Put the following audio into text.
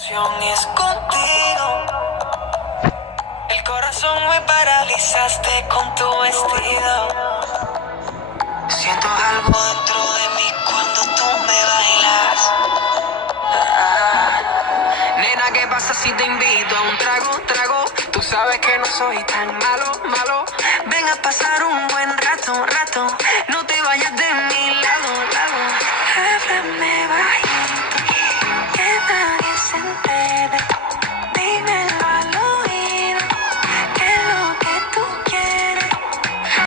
Es contigo. El corazón me paralizaste con tu vestido. Siento algo dentro de mí cuando tú me bailas. Nena, ¿qué pasa si te invito a un trago? Tú sabes que no soy tan malo. Ven a pasar un buen rato.